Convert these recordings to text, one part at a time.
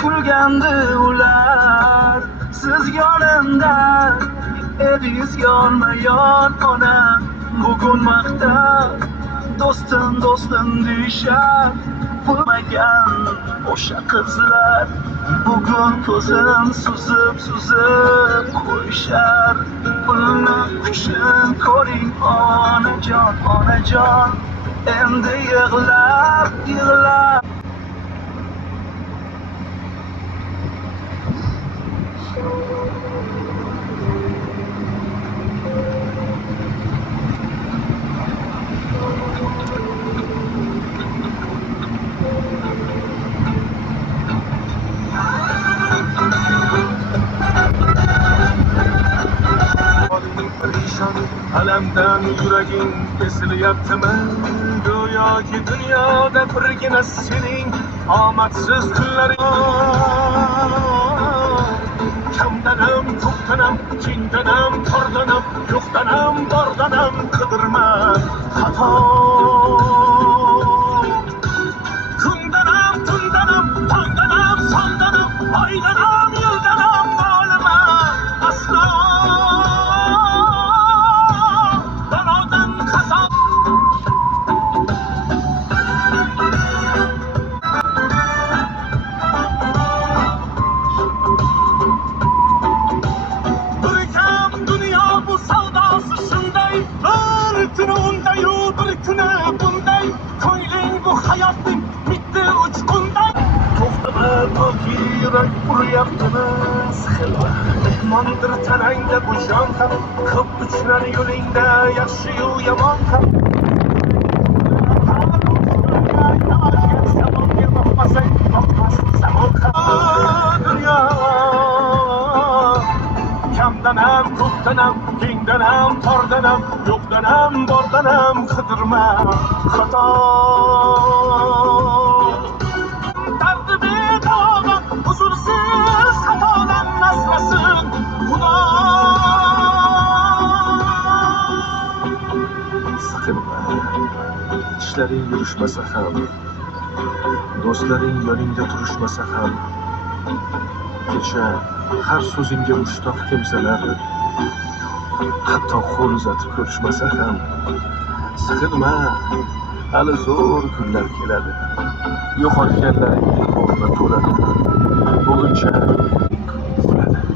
kulgandi ular siz yonimda edingiz yonma yon onam bugun maqtab do'stim deyishar bo'lmagan o'sha qizlar bugun ko'zim suzib qo'yishar pulni kuchini ko'ring onajon endi yig'lab alamdan yuraging kesilyaptimi go'yoki dunyoda birgina sening omadsiz kunlaring kamdanam ko'pdanam kengdanam tordanam yo'qdanam bordanam qidirma xato kundanam tundanam tongdanam sondanam oydanam yildanam bo'lma aslo hayotning bitta uchqunday to'xtama toki yurak uryaptimi siqilma mehmondir tanangda bu jon ham ko'p uchrar yo'lingda yaxshiyu yomon ham dunyo kamdanam ko'pdanam kengdanam tordanam yo'qdanam bordanam qidirma xato dardi bedog'a huzursiz xatodan asrasin xudo siqilma ishlaring yurishmasa ham do'stlaring yoningda turishmasa ham kecha har so'zingga mushtoq kimsalar hatto qo'l uzatib ko'rishmasa ham siqilma hali zo'r kunlar keladi yo'qotganlaringning o'rni to'ladi buguncha bo'ladi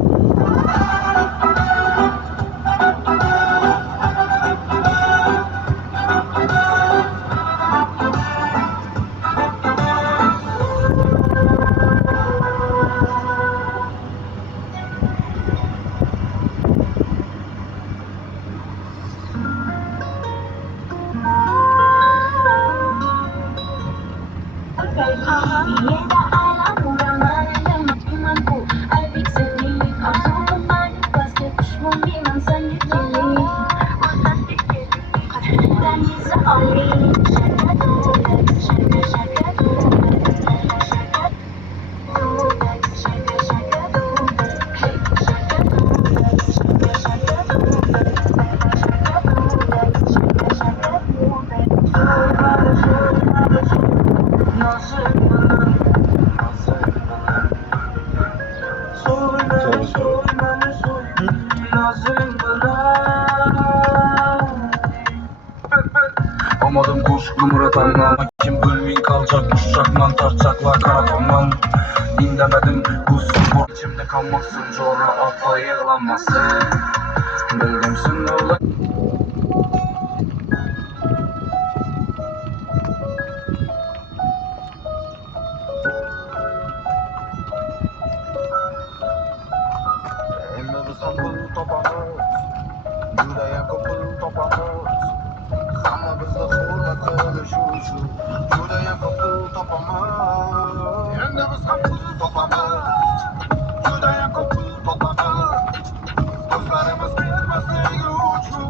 Olmadım kuş Murat anlam kim gülmin kalacak uçacakman tartacaklar karakolmam dinlemedim bu spor içimde kalmasın sonra atla yığılanmasın bilgimsin öyle Biz kapıl topamız Yudaya kapıl topamız Ama bizde hurmat kılışuşu Yudaya kapıl topamız Endi biz kapıl topamız Yudaya kapıl topamız Gözlerimiz bilmeslik uçu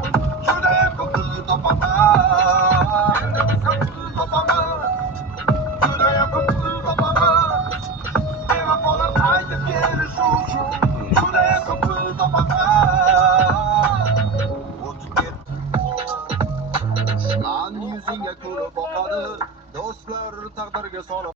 Yudaya kapıl topamız Endi biz kapıl topamız Yudaya kapıl topamız Eva polar kaytıp gelişuşu